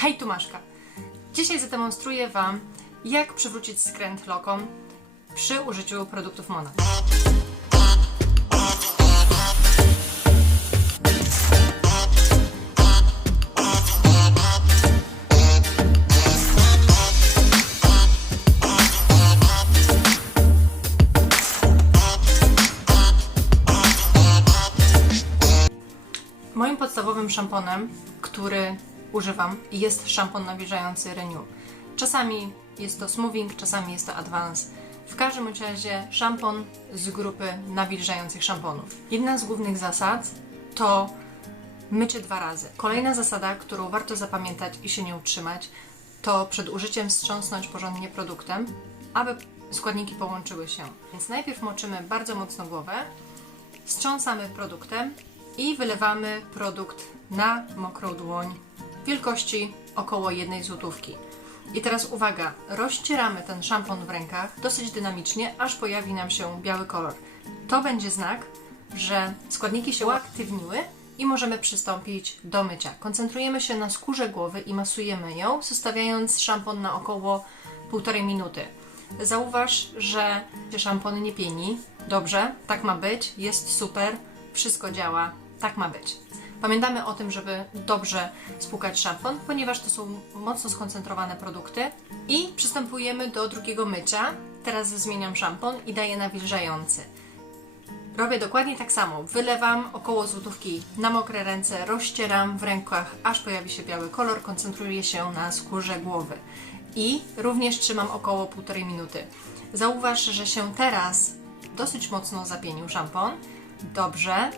Hej, Tomaszka! Dzisiaj zademonstruję Wam, jak przywrócić skręt lokom przy użyciu produktów Mona. Moim podstawowym szamponem, który używam, jest szampon nawilżający Renew. Czasami jest to smoothing, czasami jest to advance. W każdym razie szampon z grupy nawilżających szamponów. Jedna z głównych zasad to mycie dwa razy. Kolejna zasada, którą warto zapamiętać i się nie utrzymać, to przed użyciem wstrząsnąć porządnie produktem, aby składniki połączyły się. Więc najpierw moczymy bardzo mocno głowę, Strząsamy produktem i wylewamy produkt na mokrą dłoń wielkości około jednej złotówki. I teraz uwaga, rozcieramy ten szampon w rękach dosyć dynamicznie, aż pojawi nam się biały kolor. To będzie znak, że składniki się uaktywniły i możemy przystąpić do mycia. Koncentrujemy się na skórze głowy i masujemy ją, zostawiając szampon na około półtorej minuty. Zauważ, że szampon nie pieni. Dobrze, tak ma być, jest super, wszystko działa, tak ma być. Pamiętamy o tym, żeby dobrze spłukać szampon, ponieważ to są mocno skoncentrowane produkty. I przystępujemy do drugiego mycia. Teraz zmieniam szampon i daję nawilżający. Robię dokładnie tak samo. Wylewam około złotówki na mokre ręce, rozcieram w rękach, aż pojawi się biały kolor, koncentruję się na skórze głowy. I również trzymam około półtorej minuty. Zauważ, że się teraz dosyć mocno zapienił szampon. Dobrze.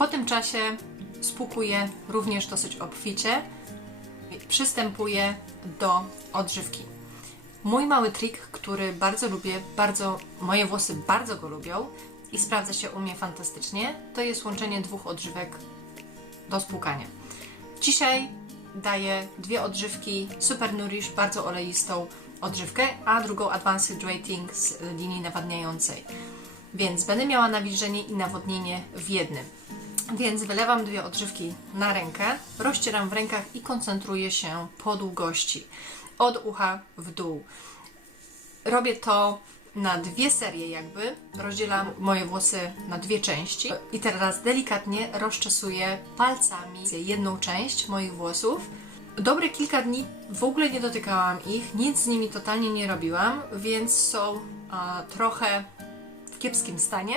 Po tym czasie spłukuję również dosyć obficie. Przystępuję do odżywki. Mój mały trik, który bardzo lubię, bardzo, moje włosy bardzo go lubią i sprawdza się u mnie fantastycznie, to jest łączenie dwóch odżywek do spłukania. Dzisiaj daję dwie odżywki Super Nourish, bardzo oleistą odżywkę, a drugą Advanced Hydrating z linii nawadniającej. Więc będę miała nawilżenie i nawodnienie w jednym. Więc wylewam dwie odżywki na rękę, rozcieram w rękach i koncentruję się po długości. Od ucha w dół. Robię to na dwie serie jakby. Rozdzielam moje włosy na dwie części i teraz delikatnie rozczesuję palcami jedną część moich włosów. Dobre kilka dni w ogóle nie dotykałam ich, nic z nimi totalnie nie robiłam, więc są a, trochę w kiepskim stanie,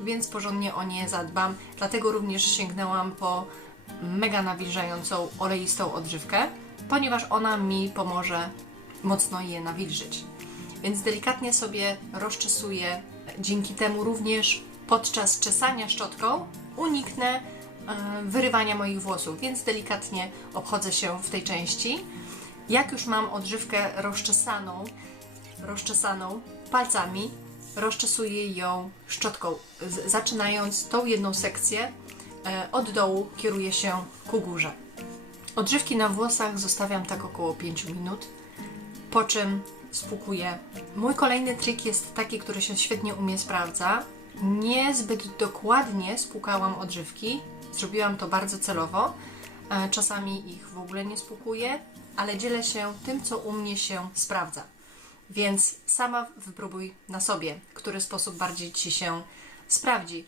więc porządnie o nie zadbam. Dlatego również sięgnęłam po mega nawilżającą, oleistą odżywkę, ponieważ ona mi pomoże mocno je nawilżyć. Więc delikatnie sobie rozczesuję. Dzięki temu również podczas czesania szczotką uniknę e, wyrywania moich włosów, więc delikatnie obchodzę się w tej części. Jak już mam odżywkę rozczesaną, rozczesaną palcami, rozczesuję ją szczotką, zaczynając tą jedną sekcję e, od dołu kieruję się ku górze. Odżywki na włosach zostawiam tak około 5 minut, po czym spłukuję. Mój kolejny trik jest taki, który się świetnie u mnie sprawdza. Niezbyt dokładnie spłukałam odżywki, zrobiłam to bardzo celowo. E, Czasami ich w ogóle nie spłukuję, ale dzielę się tym, co u mnie się sprawdza. Więc sama wypróbuj na sobie, który sposób bardziej Ci się sprawdzi.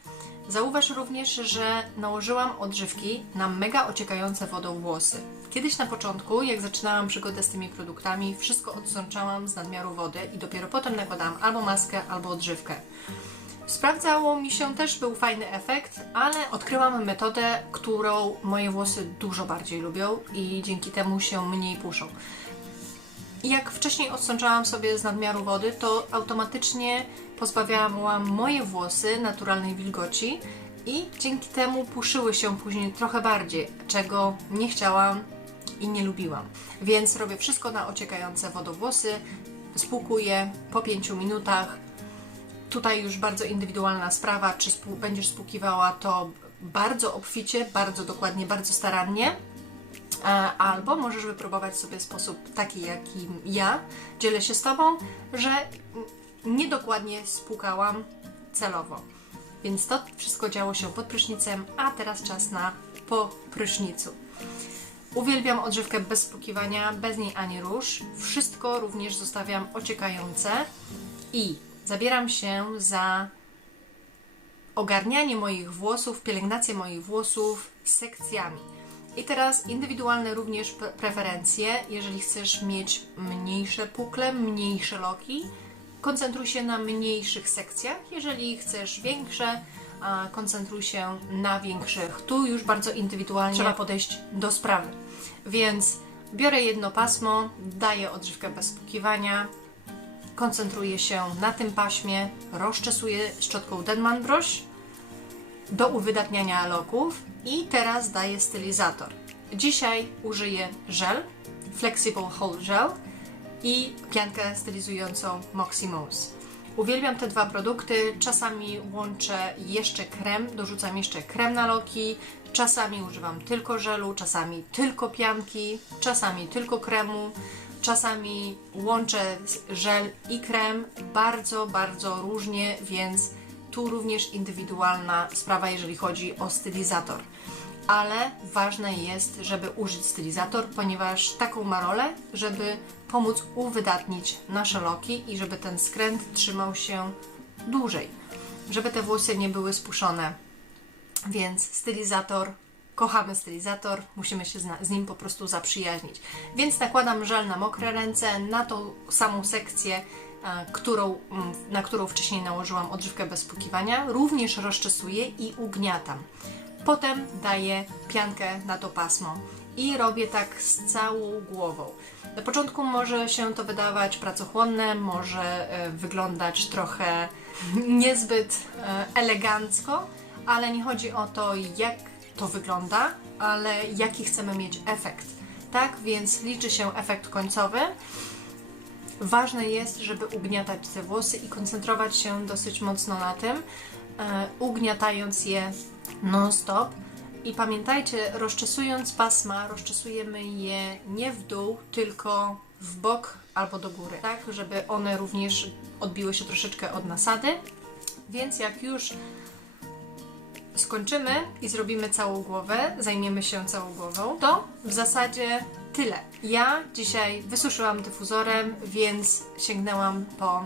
Zauważ również, że nałożyłam odżywki na mega ociekające wodą włosy. Kiedyś na początku, jak zaczynałam przygodę z tymi produktami, wszystko odsączałam z nadmiaru wody i dopiero potem nakładałam albo maskę, albo odżywkę. Sprawdzało mi się też, był fajny efekt, ale odkryłam metodę, którą moje włosy dużo bardziej lubią i dzięki temu się mniej puszą. Jak wcześniej odsączałam sobie z nadmiaru wody, to automatycznie pozbawiałam moje włosy naturalnej wilgoci i dzięki temu puszyły się później trochę bardziej, czego nie chciałam i nie lubiłam. Więc robię wszystko na ociekające wodą włosy, spłukuję po 5 minutach. Tutaj już bardzo indywidualna sprawa, czy będziesz spłukiwała to bardzo obficie, bardzo dokładnie, bardzo starannie, Albo możesz wypróbować sobie sposób taki, jakim ja dzielę się z Tobą, że niedokładnie spłukałam celowo. Więc to wszystko działo się pod prysznicem, a teraz czas na po prysznicu. Uwielbiam odżywkę bez spłukiwania, bez niej ani róż. Wszystko również zostawiam ociekające i zabieram się za ogarnianie moich włosów, pielęgnację moich włosów sekcjami. I teraz indywidualne również pre- preferencje. Jeżeli chcesz mieć mniejsze pukle, mniejsze loki, koncentruj się na mniejszych sekcjach. Jeżeli chcesz większe, koncentruj się na większych. Tu już bardzo indywidualnie trzeba podejść do sprawy. Więc biorę jedno pasmo, daję odżywkę bez spłukiwania, koncentruję się na tym paśmie, rozczesuję szczotką Denman Brush do uwydatniania loków i teraz daję stylizator. Dzisiaj użyję żel, Flexible Hold Gel i piankę stylizującą Moxie Mousse. Uwielbiam te dwa produkty, czasami łączę jeszcze krem, dorzucam jeszcze krem na loki, czasami używam tylko żelu, czasami tylko pianki, czasami tylko kremu, czasami łączę żel i krem, bardzo, bardzo różnie, więc tu również indywidualna sprawa, jeżeli chodzi o stylizator. Ale ważne jest, żeby użyć stylizator, ponieważ taką ma rolę, żeby pomóc uwydatnić nasze loki i żeby ten skręt trzymał się dłużej, żeby te włosy nie były spuszczone. Więc stylizator, kochamy stylizator, musimy się z nim po prostu zaprzyjaźnić. Więc nakładam żel na mokre ręce, na tą samą sekcję, którą, mm, na którą wcześniej nałożyłam odżywkę bez spłukiwania. Również rozczesuję i ugniatam. Potem daję piankę na to pasmo i robię tak z całą głową. Na początku może się to wydawać pracochłonne, może e, wyglądać trochę niezbyt e, elegancko, ale nie chodzi o to, jak to wygląda, ale jaki chcemy mieć efekt. Tak więc liczy się efekt końcowy. Ważne jest, żeby ugniatać te włosy i koncentrować się dosyć mocno na tym, e, ugniatając je non-stop. I pamiętajcie, rozczesując pasma, rozczesujemy je nie w dół, tylko w bok albo do góry, tak, żeby one również odbiły się troszeczkę od nasady. Więc jak już skończymy i zrobimy całą głowę, zajmiemy się całą głową, to w zasadzie tyle. Ja dzisiaj wysuszyłam dyfuzorem, więc sięgnęłam po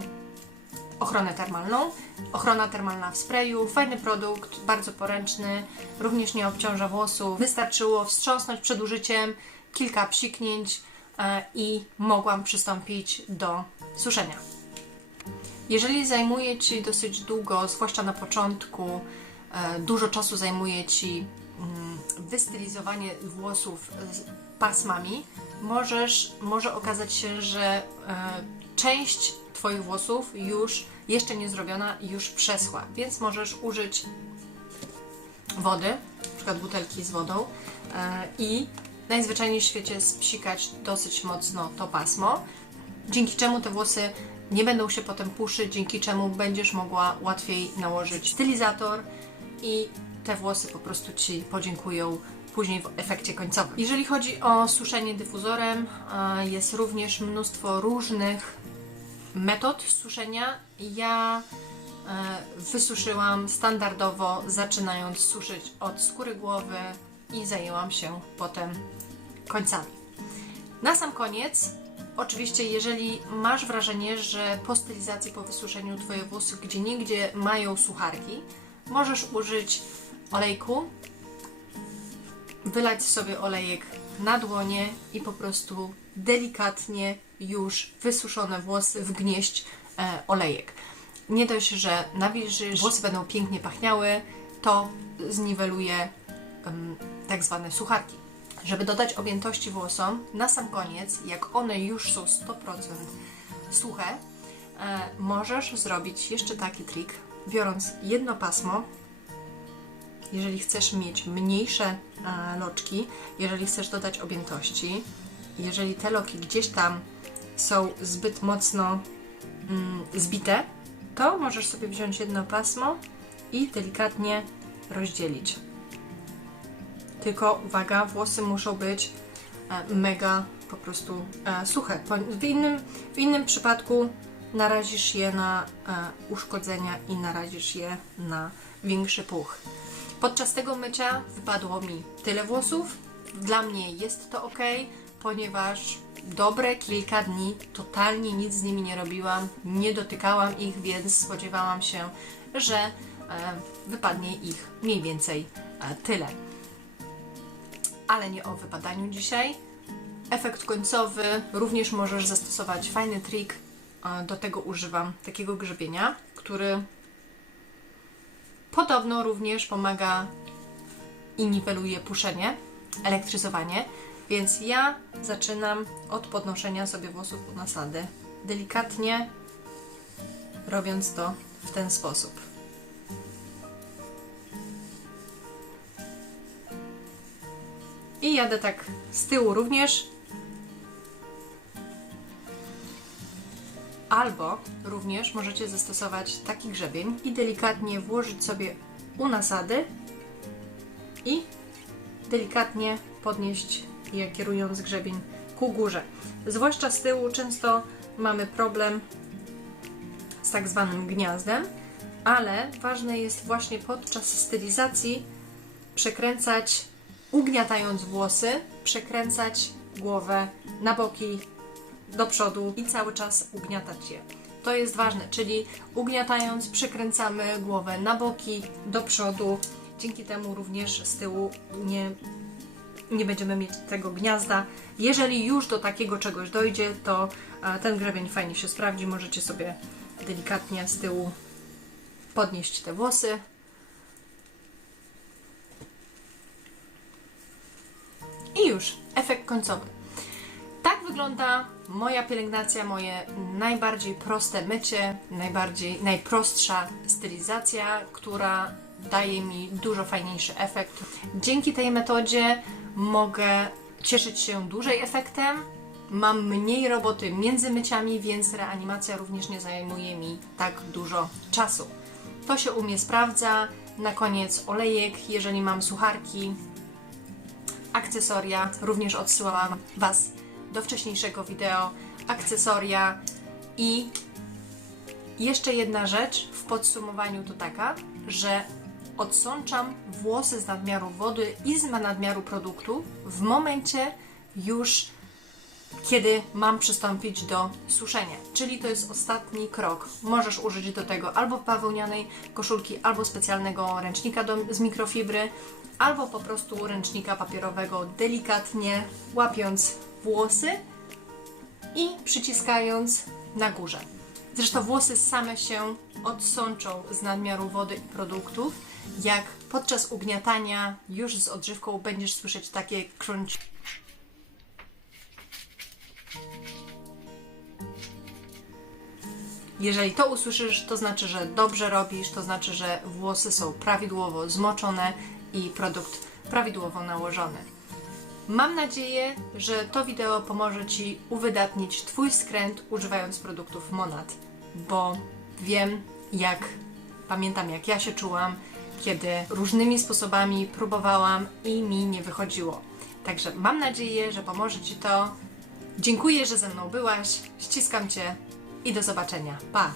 ochronę termalną. Ochrona termalna w sprayu, fajny produkt, bardzo poręczny, również nie obciąża włosów. Wystarczyło wstrząsnąć przed użyciem, kilka psiknięć e, i mogłam przystąpić do suszenia. Jeżeli zajmuje Ci dosyć długo, zwłaszcza na początku, e, dużo czasu zajmuje Ci mm, wystylizowanie włosów pasmami, możesz, może okazać się, że e, część Twoich włosów już jeszcze nie zrobiona, już przeschła, więc możesz użyć wody, na przykład butelki z wodą e, i najzwyczajniej w świecie spsikać dosyć mocno to pasmo, dzięki czemu te włosy nie będą się potem puszyć, dzięki czemu będziesz mogła łatwiej nałożyć stylizator i te włosy po prostu Ci podziękują później w efekcie końcowym. Jeżeli chodzi o suszenie dyfuzorem, jest również mnóstwo różnych metod suszenia. Ja e, wysuszyłam standardowo, zaczynając suszyć od skóry głowy i zajęłam się potem końcami. Na sam koniec, oczywiście, jeżeli masz wrażenie, że po stylizacji, po wysuszeniu Twoje włosy gdzie nigdzie mają sucharki, możesz użyć olejku, wylać sobie olejek na dłonie i po prostu delikatnie już wysuszone włosy wgnieść e, olejek. Nie dość, że nawilżysz, włosy będą pięknie pachniały, to zniweluje em, tak zwane sucharki. Żeby dodać objętości włosom, na sam koniec, jak one już są 100% suche, e, możesz zrobić jeszcze taki trik, biorąc jedno pasmo, jeżeli chcesz mieć mniejsze loczki, jeżeli chcesz dodać objętości, jeżeli te loki gdzieś tam są zbyt mocno mm, zbite, to możesz sobie wziąć jedno pasmo i delikatnie rozdzielić. Tylko uwaga, włosy muszą być e, mega po prostu e, suche. W innym, w innym przypadku narazisz je na e, uszkodzenia i narazisz je na większy puch. Podczas tego mycia wypadło mi tyle włosów Dla mnie jest to ok, ponieważ dobre kilka dni totalnie nic z nimi nie robiłam, nie dotykałam ich, więc spodziewałam się, że e, wypadnie ich mniej więcej e, tyle. Ale nie o wypadaniu dzisiaj. Efekt końcowy również możesz zastosować fajny trik. e, Do tego używam takiego grzebienia, który podobno również pomaga i niweluje puszenie, elektryzowanie. Więc ja zaczynam od podnoszenia sobie włosów pod nasady. Delikatnie robiąc to w ten sposób. I jadę tak z tyłu również. Albo również możecie zastosować taki grzebień i delikatnie włożyć sobie u nasady i delikatnie podnieść je kierując grzebień ku górze. Zwłaszcza z tyłu często mamy problem z tak zwanym gniazdem, ale ważne jest właśnie podczas stylizacji przekręcać, ugniatając włosy, przekręcać głowę na boki, do przodu i cały czas ugniatać je. To jest ważne, czyli ugniatając przekręcamy głowę na boki, do przodu. Dzięki temu również z tyłu nie, nie będziemy mieć tego gniazda. Jeżeli już do takiego czegoś dojdzie, to e, ten grebień fajnie się sprawdzi. Możecie sobie delikatnie z tyłu podnieść te włosy. I już, efekt końcowy. Tak wygląda moja pielęgnacja, moje najbardziej proste mycie, najbardziej, najprostsza stylizacja, która daje mi dużo fajniejszy efekt. Dzięki tej metodzie mogę cieszyć się dłużej efektem, mam mniej roboty między myciami, więc reanimacja również nie zajmuje mi tak dużo czasu. To się u mnie sprawdza. Na koniec olejek, jeżeli mam sucharki, akcesoria. Również odsyłałam Was do wcześniejszego wideo. Akcesoria i jeszcze jedna rzecz w podsumowaniu to taka, że odsączam włosy z nadmiaru wody i z nadmiaru produktu w momencie już kiedy mam przystąpić do suszenia. Czyli to jest ostatni krok. Możesz użyć do tego albo bawełnianej koszulki, albo specjalnego ręcznika do, z mikrofibry, albo po prostu ręcznika papierowego, delikatnie łapiąc włosy i przyciskając na górze. Zresztą włosy same się odsączą z nadmiaru wody i produktów, jak podczas ugniatania już z odżywką będziesz słyszeć takie crunch. Jeżeli to usłyszysz, to znaczy, że dobrze robisz, to znaczy, że włosy są prawidłowo zmoczone i produkt prawidłowo nałożony. Mam nadzieję, że to wideo pomoże Ci uwydatnić Twój skręt używając produktów Monad, bo wiem, jak pamiętam, jak ja się czułam, kiedy różnymi sposobami próbowałam i mi nie wychodziło. Także mam nadzieję, że pomoże Ci to. Dziękuję, że ze mną byłaś. Ściskam Cię i do zobaczenia. Pa!